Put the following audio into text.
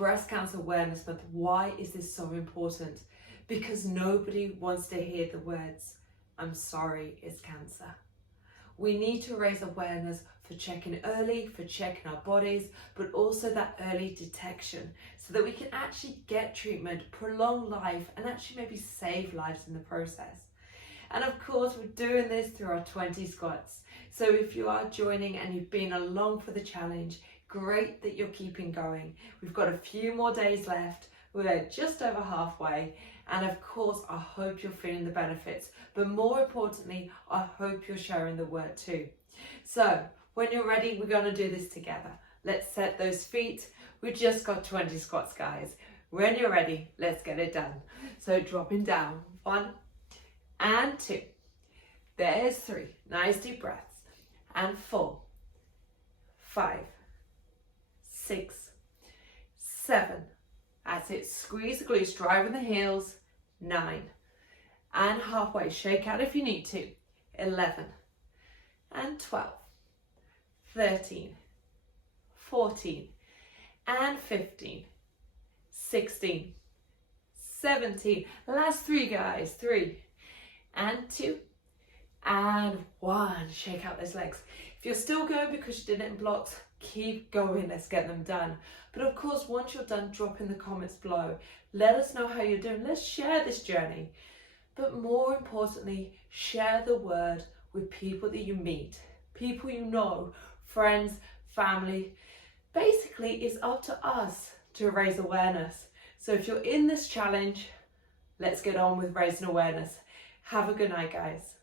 Breast Cancer Awareness Month. Why is this so important? Because nobody wants to hear the words, "I'm sorry, it's cancer." We need to raise awareness for checking early, for checking our bodies, but also that early detection so that we can actually get treatment, prolong life, and actually maybe save lives in the process. And of course, we're doing this through our 20 squats. So if you are joining and you've been along for the challenge, great that you're keeping going. We've got a few more days left. We're just over halfway. And of course, I hope you're feeling the benefits. But more importantly, I hope you're sharing the word too. So when you're ready, we're going to do this together. Let's set those feet. We just got 20 squats, guys. When you're ready, let's get it done. So dropping down, 1 and 2. There's 3. Nice deep breaths. And 4, 5, 6, 7. That's it. Squeeze the glutes, driving the heels. 9. And halfway. Shake out if you need to. 11. And 12. 13. 14. And 15. 16. 17. Last 3, guys. 3. And 2. And 1. Shake out those legs. If you're still going because you did it in blocks, keep going. Let's get them done. But of course, once you're done, drop in the comments below. Let us know how you're doing. Let's share this journey. But more importantly, share the word with people that you meet, people you know, friends, family. Basically, it's up to us to raise awareness. So if you're in this challenge, let's get on with raising awareness. Have a good night, guys.